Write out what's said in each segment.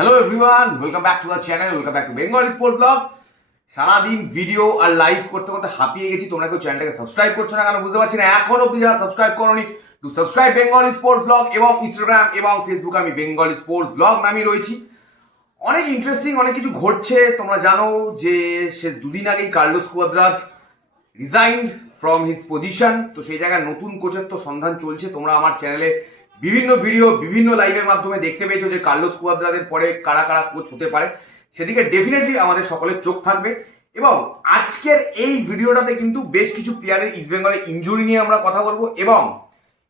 Hello everyone, welcome back to the channel, welcome back to Bengali sports blog. সারাদিন video আর live করতে করতে হাঁপিয়ে গেছি। তোমরা কেউ চ্যানেলটাকে সাবস্ক্রাইব করছো না কেন বুঝতে পারছি না। এখন অব্দি যারা সাবস্ক্রাইব করোনি, to subscribe Bengali sports blog. এবং ইনস্টাগ্রাম এবং ফেসবুকে আমি বেঙ্গলি স্পোর্টস ব্লগ নামই রয়েছি। অনেক ইন্টারেস্টিং অনেক কিছু ঘটছে। তোমরা জানো যে সে দুদিন আগেই Carlos Cuadrat resigned from his position. তো সেই জায়গায় নতুন কোচের তো সন্ধান চলছে। তোমরা আমার চ্যানেলে বিভিন্ন ভিডিও বিভিন্ন লাইভের মাধ্যমে দেখতে পেয়েছো যে কার্লোস কুয়াদ্রাতের পরে কারা কারা কোচ হতে পারে। সেদিকে ডেফিনেটলি আমাদের সকলের চোখ থাকবে। এবং আজকের এই ভিডিওটাতে কিন্তু বেশ কিছু প্লেয়ারের ইস্ট বেঙ্গলের ইনজুরি নিয়ে আমরা কথা বলবো। এবং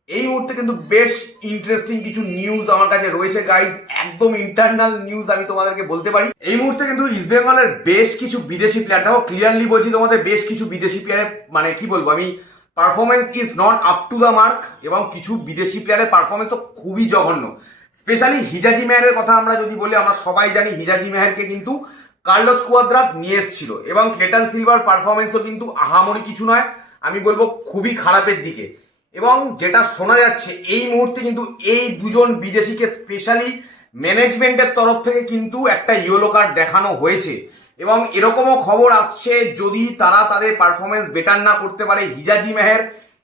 এই মুহূর্তে কিন্তু বেশ ইন্টারেস্টিং কিছু নিউজ আমার কাছে রয়েছে গাইজ, একদম ইন্টারনাল নিউজ আমি তোমাদেরকে বলতে পারি। এই মুহূর্তে কিন্তু ইস্ট বেঙ্গলের বেশ কিছু বিদেশি প্লেয়ার, দেখো ক্লিয়ারলি বলছি তোমাদের, বেশ কিছু বিদেশি প্লেয়ারের মানে কি বলবো আমি, performance is not up to the mark. এবং কিছু বিদেশি প্লেয়ারের পারফরমেন্স তো খুবই জঘন্য। স্পেশালি হিজাজি মেহেরের কথা আমরা যদি বলি, আমরা সবাই জানি হিজাজি মেহেরকে কিন্তু কার্লোস কুয়াদ্রাত নিয়ে এসেছিল। এবং ক্লেটন সিলভার পারফরমেন্সও কিন্তু আহামরি কিছু নয়, আমি বলবো খুবই খারাপের দিকে। এবং যেটা শোনা যাচ্ছে এই মুহূর্তে কিন্তু এই দুজন বিদেশিকে স্পেশালি ম্যানেজমেন্টের তরফ থেকে কিন্তু একটা ইয়েলো কার্ড দেখানো হয়েছে। এবং এরকমও খবর আসছে যদি তারা তাদের পারফরমেন্স বেটার না করতে পারে হিজাজি মেহের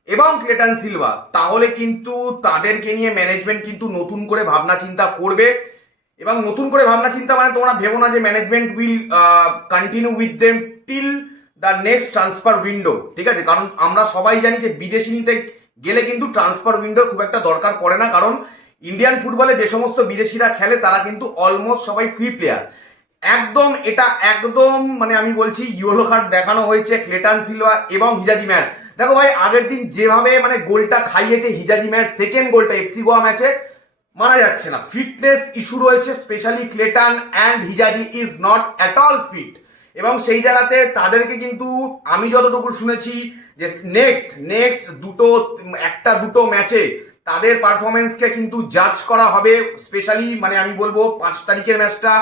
এবং ক্লেটন সিলভা, তাহলে কিন্তু তাদেরকে নিয়ে ম্যানেজমেন্ট কিন্তু নতুন করে ভাবনা চিন্তা করবে। এবং নতুন করে ভাবনা চিন্তা মানে তোমরা ভেবো না যে management will continue with them till the next transfer window, ঠিক আছে? কারণ আমরা সবাই জানি যে বিদেশি নিতে গেলে কিন্তু ট্রান্সফার উইন্ডোর খুব একটা দরকার পড়ে না, কারণ ইন্ডিয়ান ফুটবলে যে সমস্ত বিদেশিরা খেলে তারা কিন্তু অলমোস্ট সবাই ফ্রি প্লেয়ার। একদম এটা একদম মানে আমি বলছি ইয়েলো কার্ড দেখানো হয়েছে ক্লেটন সিলভা এবং হিজাজি মেহের। দেখো ভাই, আগের দিন যেভাবে মানে গোলটা খাইয়েছে হিজাজি মেহের, সেকেন্ড গোলটা এফসি গোয়া ম্যাচে, মানা যাচ্ছে না। ফিটনেস ইস্যু রয়েছে, specially Clayton and Hijazi is not at all fit. এবং সেই জায়গাতে তাদেরকে কিন্তু আমি যতটুকু শুনেছি যে নেক্সট দুটো ম্যাচে তাদের পারফরমেন্সকে কিন্তু জাজ করা হবে। স্পেশালি মানে আমি বলবো 5 তারিখের ম্যাচটা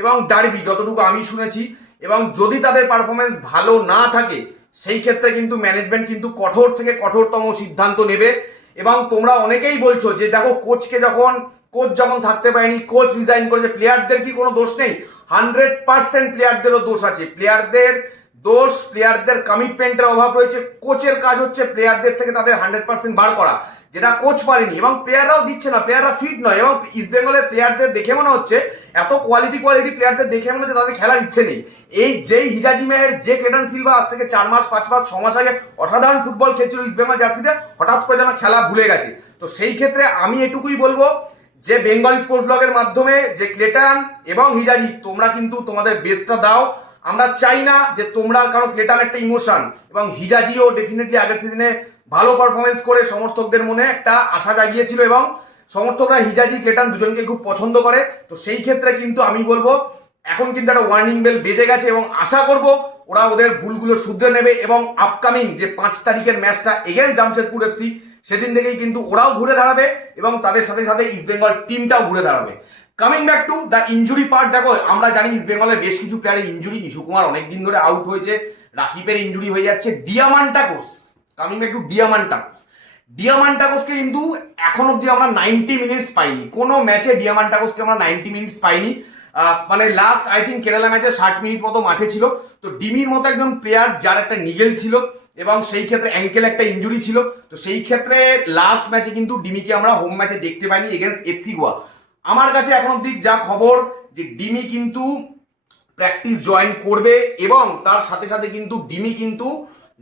এবং ডার্বি, যতটুকু আমি শুনেছি। এবং যদি তাদের পারফরমেন্স ভালো না থাকে সেই ক্ষেত্রে কিন্তু ম্যানেজমেন্ট কিন্তু কঠোর থেকে কঠোরতম সিদ্ধান্ত নেবে। এবং তোমরা অনেকেই বলছো যে দেখো কোচ যখন থাকতে পারেনি, কোচ রিজাইন করেছে, প্লেয়ারদের কি কোনো দোষ নেই? 100% প্লেয়ারদেরও দোষ আছে। প্লেয়ারদের কমিটমেন্টের অভাব রয়েছে। কোচের কাজ হচ্ছে প্লেয়ারদের থেকে তাদের 100% বার করা, যেটা কোচ পারেনি। এবং প্লেয়াররাও দিচ্ছে না, প্লেয়াররা ফিট নয়। এবং ইস্ট বেঙ্গলের প্লেয়ারদের দেখে মনে হচ্ছে, এত কোয়ালিটি প্লেয়ারদের দেখে মনে হচ্ছে তাদের খেলার ইচ্ছে নেই। এই যেই হিজাজি মেহের, যে ক্লেটন সিলভা আজ থেকে 4 মাস 5 মাস 6 মাস আগে অসাধারণ ফুটবল খেলছিল ইস্ট বেঙ্গল জার্সিতে, হঠাৎ করে যেন খেলা ভুলে গেছে। তো সেই ক্ষেত্রে আমি এটুকুই বলবো যে বেঙ্গল স্পোর্টস ব্লগের মাধ্যমে যে ক্লেটন এবং হিজাজি, তোমরা কিন্তু তোমাদের বেস্টটা দাও। আমরা চাই না যে তোমরা, কারণ ক্লেটন একটা ইমোশন এবং হিজাজিও ডেফিনেটলি আগের সিজনে ভালো পারফরমেন্স করে সমর্থকদের মনে একটা আশা জাগিয়েছিল। এবং সমর্থকরা হিজাজি ক্লেটন দুজনকে খুব পছন্দ করে। তো সেই ক্ষেত্রে কিন্তু আমি বলবো এখন কিন্তু একটা ওয়ার্নিং বেল বেজে গেছে। এবং আশা করব ওরা ওদের ভুলগুলো শুধরে নেবে। এবং আপকামিং যে 5 তারিখের ম্যাচটা এগেইনস্ট জামশেদপুর এফসি, সেদিন থেকেই কিন্তু ওরাও ঘুরে দাঁড়াবে এবং তাদের সাথে সাথে ইস্ট বেঙ্গল টিমটাও ঘুরে দাঁড়াবে। Coming back to the injury part, দেখো আমরা জানি ইস্ট বেঙ্গলের বেশ কিছু প্লেয়ারের ইনজুরি। নিশু কুমার অনেকদিন ধরে আউট হয়েছে, রাকিবের ইনজুরি হয়ে যাচ্ছে। ডিয়ামান্টাকোস, কামিং ব্যাক টু ডিয়ামান্টাকোসকে কিন্তু এখন অব্দি আমরা 90 মিনিটস পাইনি। কোনো ম্যাচে ডিয়ামান্টাকোসকে আমরা 90 মিনিটস পাইনি। মানে লাস্ট আই থিঙ্ক কেরালা ম্যাচে 60 মিনিট মতো মাঠে ছিল। তো ডিমির মতো একজন প্লেয়ার যার একটা নিগেল ছিল এবং সেই ক্ষেত্রে অ্যাঙ্কেল একটা ইনজুরি ছিল। তো সেই ক্ষেত্রে লাস্ট ম্যাচে কিন্তু ডিমিকে আমরা হোম ম্যাচে দেখতে পাইনি এগেনস্ট এফসি গোয়া। আমার কাছে এখন অব্দি যা খবর যে ডিমি কিন্তু প্র্যাকটিস জয়েন করবে এবং তার সাথে সাথে কিন্তু ডিমি কিন্তু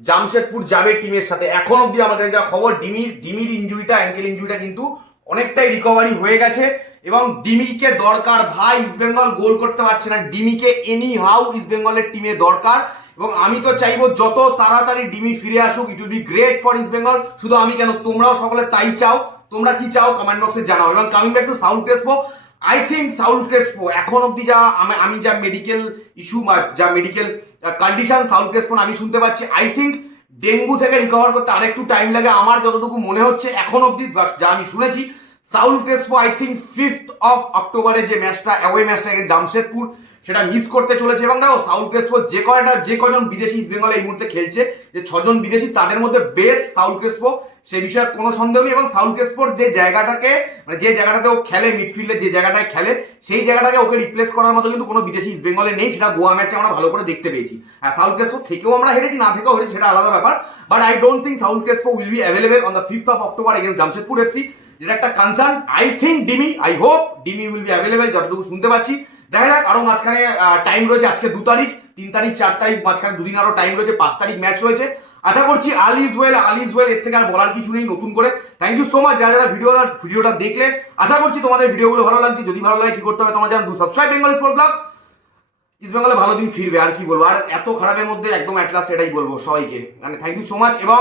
জামশেদপুর যাবে টিমের সাথে। এখন অব্দি আমাদের যা খবর ডিমির ইনজুরিটা, অ্যাঙ্কেল ইনজুরিটা কিন্তু অনেকটাই রিকভারি হয়ে গেছে। এবং ডিমিকে দরকার ভাই, ইস্ট বেঙ্গল গোল করতে পারছে না, ডিমিকে এনি হাউ ইস্ট বেঙ্গলের টিমে দরকার। এবং আমি তো চাইবো যত তাড়াতাড়ি ডিমি ফিরে আসুক, it will be great for east Bengal. শুধু আমি কেন, তোমরাও সকলে তাই চাও। তোমরা কি চাও কমেন্ট বক্সে জানাও। এবং coming back to Saul Crespo, I think Saul Crespo এখন অব্দি যা আমি যা মেডিকেল ইস্যু বা যা মেডিকেল কন্ডিশন সাউল ক্রেসপো আমি শুনতে পাচ্ছি, আই থিঙ্ক ডেঙ্গু থেকে রিকভার করতে আরেকটু টাইম লাগে। আমার যতটুকু মনে হচ্ছে এখন অব্দি যা আমি শুনেছি, Saul Crespo I think 5th of অক্টোবরে যে ম্যাচটা, অ্যাওয়ে ম্যাচটা জামশেদপুর, সেটা মিস করতে চলেছে। এবং দেখো সাউথ ক্রেসপো যে কজন বিদেশি ইস্ট বেঙ্গলে এই মুহূর্তে খেলছে, যে 6 জন বিদেশি, তাদের মধ্যে বেস্ট সাউথ ক্রেসপো, সে বিষয়ে কোনো সন্দেহ নেই। এবং সাউথ ক্রেসপোর যে জায়গাটাকে মানে যে জায়গাটাতে ও খেলে, মিডফিল্ডে যে জায়গাটায় খেলে, সেই জায়গাটাকে ওকে রিপ্লেস করার মতো কিন্তু কোনো বিদেশি ইস্ট বেঙ্গলে নেই। সেটা গোয়া ম্যাচে আমরা ভালো করে দেখতে পেয়েছি। আর সাউথ ক্রেসপো থেকেও আমরা হেরেছি, না থেকেও হেরেছি, সেটা আলাদা ব্যাপার। But I don't think Saul Crespo will be available on the 5th of October against Jamshedpur FC, যেটা একটা কনসার্ন। I think I hope Dimi will be available, যতটুকু শুনতে পাচ্ছি। দেখা যাক, আরো মাঝখানে টাইম রয়েছে। আজকে 2 তারিখ, 3 তারিখ, 4 তারিখ, মাঝখানে 2 দিন আরো টাইম রয়েছে। 5 তারিখ ম্যাচ রয়েছে। আশা করছি অল ইজ ওয়েল। এর থেকে আর বলার কিছু নেই নতুন করে। থ্যাংক ইউ সো মাচ যারা যারা ভিডিওটা দেখলে। আশা করছি তোমাদের ভিডিওগুলো ভালো লাগছে। যদি ভালো লাগে কি করতে হবে তোমার জানো, do subscribe Bengal sports blog. East বেঙ্গলে ভালো দিন ফিরবে, আর কি বলবো। আর এত খারাপের মধ্যে একদম অ্যাট লাস্ট এটাই বলবো সবাইকে, মানে থ্যাংক ইউ সো মাচ। এবং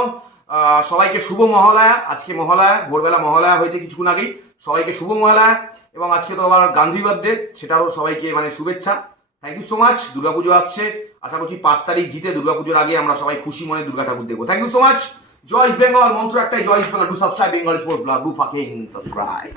সবাইকে শুভ মহালয়া। আজকে মহালয়া, ভোরবেলা মহালয়া হয়েছে কিছুক্ষণ আগেই। সবাইকে শুভ মহালয়া। এবং আজকে তো আবার গান্ধী বার্থডে, সেটারও সবাইকে মানে শুভেচ্ছা। Thank you so much. Durga Puja আসছে, আশা করছি 5 তারিখ জিতে দুর্গাপুজোর আগে আমরা সবাই খুশি মনে দুর্গা ঠাকুর দেখবো। Thank you so much. জয় ইস্ট বেঙ্গল। মন্ত্র একটাই, জয় east Bengal. Do subscribe Bengal sports blog. Do fucking subscribe.